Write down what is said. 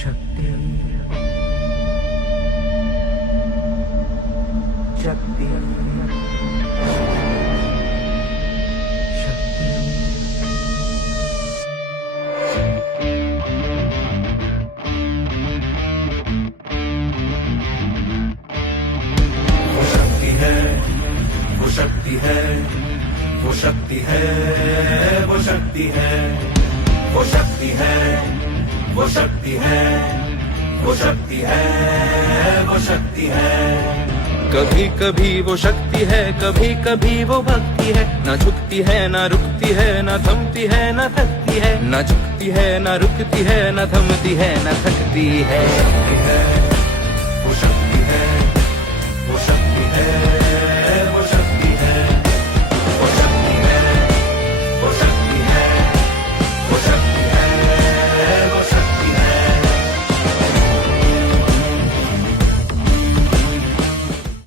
शक्ति शक्ति शक्ति वो शक्ति है, वो शक्ति है, वो शक्ति है, वो शक्ति है, वो शक्ति है, वो शक्ति है, वो शक्ति है, वो शक्ति है। कभी कभी वो शक्ति है, कभी कभी वो भक्ति है, ना झुकती है ना रुकती है, ना थमती है ना थकती है, ना झुकती है ना रुकती है, ना थमती है ना थकती है। वो शक्ति है, वो शक्ति है,